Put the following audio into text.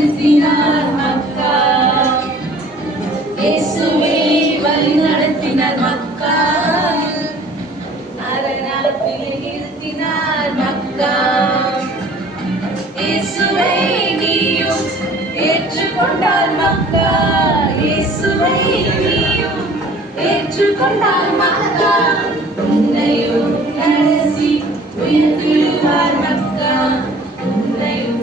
நிறுத்தினார் மக்கா. இயேசுவை வழி நடத்தினார் மக்கா. அரணாலத்திலே நிறுத்தினார் மக்கா. இயேசுவை நீயும் ஏற்றுக்கொண்டார் மக்கா. இயேசுவை நீயும் ஏற்றுக்கொண்டார் மக்கா. உன்னையும் கடைசி உயர்த்திடுவார் மக்கா. உன்னையும்